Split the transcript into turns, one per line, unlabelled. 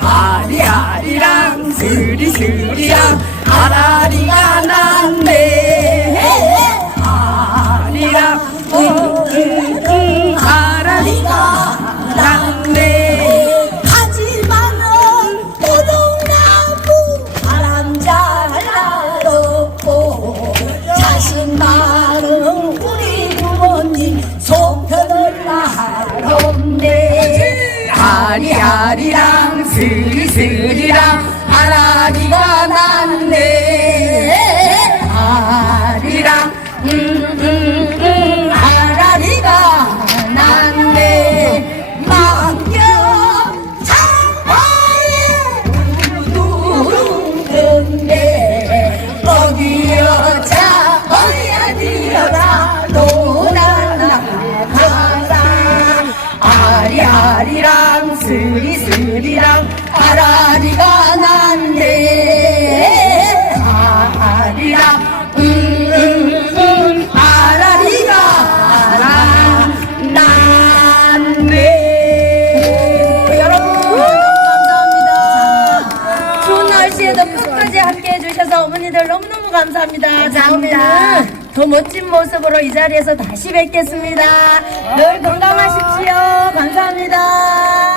아리아리랑 스리스리랑 아라리가 났네 아리아리랑 스리스리랑 아라리가 났네. 아리랑 응응응 아라리가 났네.
망령 장화에 우두른데 어디여 자 어디야 뛰어라 노나나 가라
아리아리랑 스리스리랑 아라리가 났네 아리랑 응응응 아라리가 났네
여러분 감사합니다. 좋은 날씨에도 끝까지 함께 해 주셔서 어머니들 너무너무 감사합니다. 다음에는 더 멋진 모습으로 이 자리에서 다시 뵙겠습니다. 늘